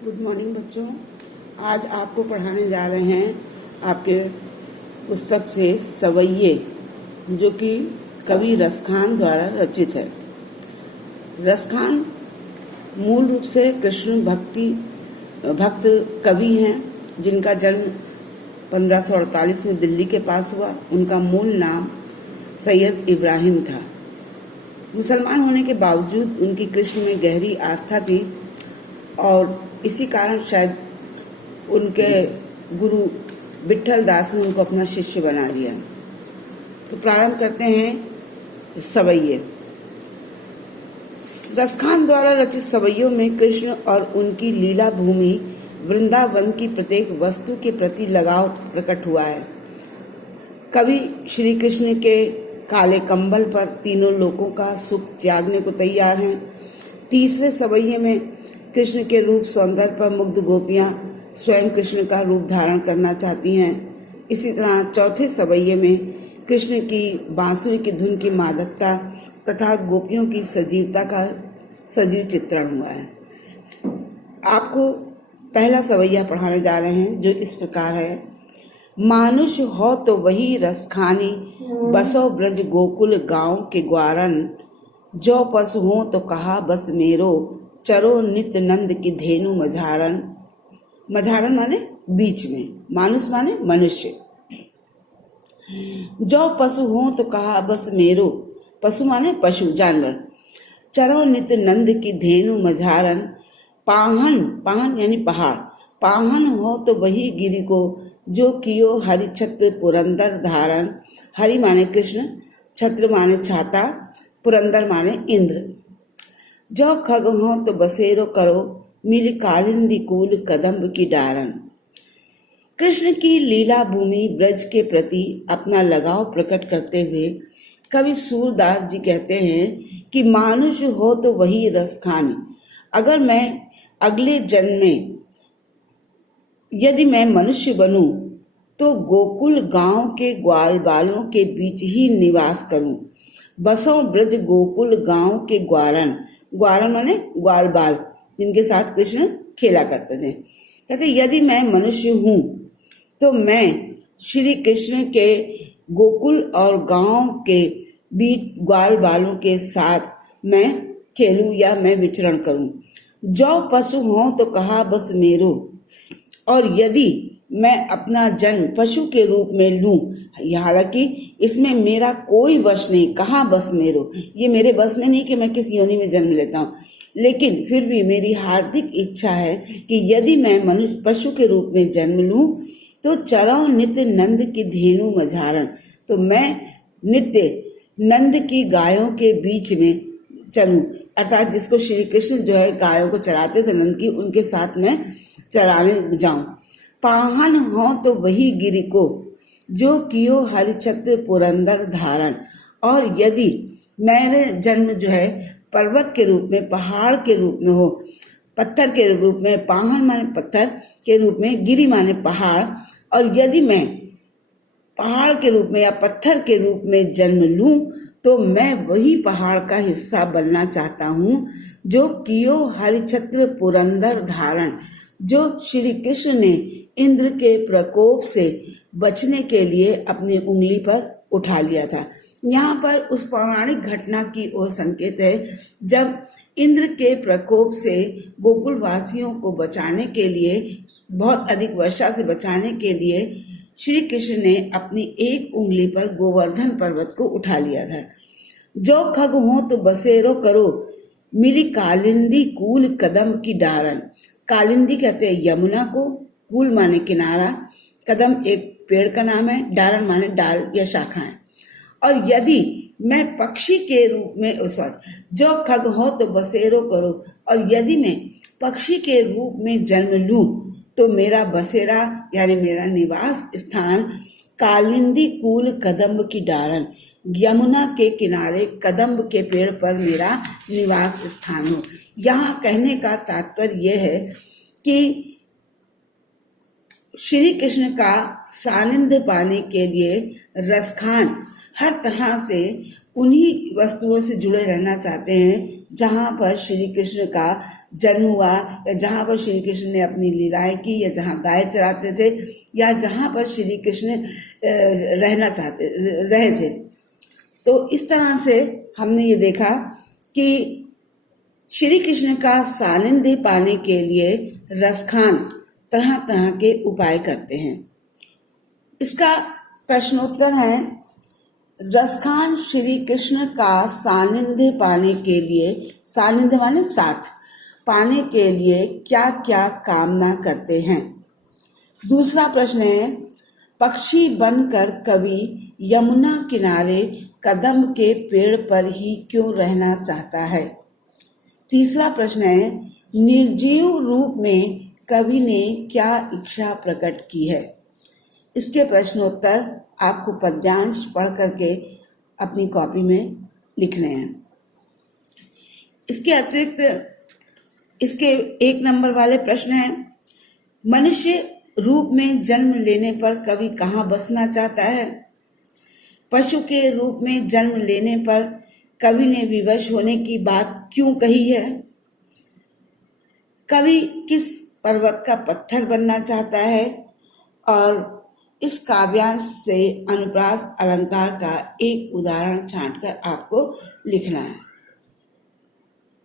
Good morning बच्चों। आज आपको पढ़ाने जा रहे हैं आपके पुस्तक से सवैये, जो कि कवि रसखान द्वारा रचित है। रसखान मूल रूप से कृष्ण भक्त कवि हैं, जिनका जन्म 1548 में दिल्ली के पास हुआ। उनका मूल नाम सैयद इब्राहिम था। मुसलमान होने के बावजूद उनकी कृष्ण में गहरी आस्था थी और इसी कारण शायद उनके गुरु विट्ठल दास ने उनको अपना शिष्य बना लिया। तो प्रारंभ करते हैं सवैये। रसखान द्वारा रचित सवैयों में कृष्ण और उनकी लीला भूमि वृंदावन की प्रत्येक वस्तु के प्रति लगाव प्रकट हुआ है। कवि श्री कृष्ण के काले कंबल पर तीनों लोगों का सुख त्यागने को तैयार हैं। तीसरे सवैये में कृष्ण के रूप सौंदर्य पर मुग्ध गोपियां स्वयं कृष्ण का रूप धारण करना चाहती हैं। इसी तरह चौथे सवैये में कृष्ण की बांसुरी की धुन की मादकता तथा गोपियों की सजीवता का सजीव चित्रण हुआ है। आपको पहला सवैया पढ़ाने जा रहे हैं, जो इस प्रकार है। मानुष हो तो वही रसखानी, बसो ब्रज गोकुल गांव के ग्वारन, जो पशु हो तो कहा बस मेरो, चरो नित्य नंद की धेनु मझारन। मझारन माने बीच में, मानुष माने मनुष्य। जो पशु हो तो कहा बस मेरो, पशु माने पशु जानवर। चरो नित्य नंद की धेनु मझारन, पाहन यानी पहाड़, पाहन हो तो वही गिरि को, जो कियो हरि छत्र पुरंदर धारण। हरि माने कृष्ण, छत्र माने छाता, पुरंदर माने इंद्र। जो खग हो तो बसेरो करो, मिल कालिंदी कूल कदम्ब की डारन। कृष्ण की लीला भूमि ब्रज के प्रति अपना लगाव प्रकट करते हुए कवि सूरदास जी कहते हैं कि मानुष हो तो वही रसखानी। अगर मैं अगले जन्म में यदि मैं मनुष्य बनूं तो गोकुल गांव के ग्वाल बालों के बीच ही निवास करूं। बसों ब्रज गोकुल गांव के ग्वारन, ग्वारन माने ग्वाल बाल, जिनके साथ कृष्ण खेला करते थे। कहते यदि मैं मनुष्य हूं तो मैं श्री कृष्ण के गोकुल और गांव के बीच ग्वाल बालों के साथ मैं खेलूं या मैं विचरण करूं। जो पशु हो तो कहा बस मेरो, और यदि मैं अपना जन्म पशु के रूप में लूं, हालांकि इसमें मेरा कोई वश नहीं, कहाँ बस मेरो, ये मेरे बस में नहीं कि मैं किस योनि में जन्म लेता हूँ, लेकिन फिर भी मेरी हार्दिक इच्छा है कि यदि मैं मनुष्य पशु के रूप में जन्म लूं तो चरो नित्य नंद की धेनु मझारन, तो मैं नित्य नंद की गायों के बीच में चलूं, अर्थात जिसको श्री कृष्ण जो है गायों को चराते थे नंद की, उनके साथ मैं चराने जाऊं। पाहन हो तो वही गिरि को, जो कियो हरिछत्र पुरंदर धारण। और यदि मेरे जन्म जो है पर्वत के रूप में, पहाड़ के रूप में हो, पत्थर के रूप में, पाहन माने पत्थर के रूप में, गिरि माने पहाड़, और यदि मैं पहाड़ के रूप में या पत्थर के रूप में जन्म लूं तो मैं वही पहाड़ का हिस्सा बनना चाहता हूं, जो कियो हरिछत्र पुरंदर धारण, जो श्री कृष्ण ने इंद्र के प्रकोप से बचने के लिए अपनी उंगली पर उठा लिया था। यहाँ पर उस पौराणिक घटना की ओर संकेत है, जब इंद्र के प्रकोप से गोकुल वासियों को बचाने के लिए, बहुत अधिक वर्षा से बचाने के लिए श्री कृष्ण ने अपनी एक उंगली पर गोवर्धन पर्वत को उठा लिया था। जो खग हो तो बसेरो करो, मिली कालिंदी कूल कदम की डारन। कालिंदी कहते हैं यमुना को, कूल माने किनारा, कदम एक पेड़ का नाम है, डारन माने डाल या शाखाएं। और यदि मैं पक्षी के रूप में जो खग हो तो बसेरो करो, और यदि मैं पक्षी के रूप में जन्म लूं तो मेरा बसेरा यानी मेरा निवास स्थान कालिंदी कूल कदम्ब की डारन, यमुना के किनारे कदम्ब के पेड़ पर मेरा निवास स्थान हो। यहाँ कहने का तात्पर्य यह है कि श्री कृष्ण का सानिध्य पाने के लिए रसखान हर तरह से उन्हीं वस्तुओं से जुड़े रहना चाहते हैं जहाँ पर श्री कृष्ण का जन्म हुआ, या जहाँ पर श्री कृष्ण ने अपनी लीलाएं की, या जहाँ गाय चराते थे, या जहाँ पर श्री कृष्ण रहे थे। तो इस तरह से हमने ये देखा कि श्री कृष्ण का सानिध्य पाने के लिए रसखान तरह तरह के उपाय करते हैं। इसका प्रश्नोत्तर है, रसखान श्री कृष्ण का सानिध्य पाने के लिए, सानिध्य माने साथ, पाने के लिए क्या क्या कामना करते हैं। दूसरा प्रश्न है, पक्षी बनकर कवि यमुना किनारे कदम के पेड़ पर ही क्यों रहना चाहता है। तीसरा प्रश्न है, निर्जीव रूप में कवि ने क्या इच्छा प्रकट की है। इसके प्रश्नोत्तर आपको पद्यांश पढ़ करके अपनी कॉपी में लिखने हैं। इसके अतिरिक्त इसके 1 नंबर वाले प्रश्न हैं, मनुष्य रूप में जन्म लेने पर कवि कहाँ बसना चाहता है। पशु के रूप में जन्म लेने पर कवि ने विवश होने की बात क्यों कही है। कवि किस पर्वत का पत्थर बनना चाहता है। और इस काव्यांश से अनुप्रास अलंकार का एक उदाहरण छांटकर आपको लिखना है।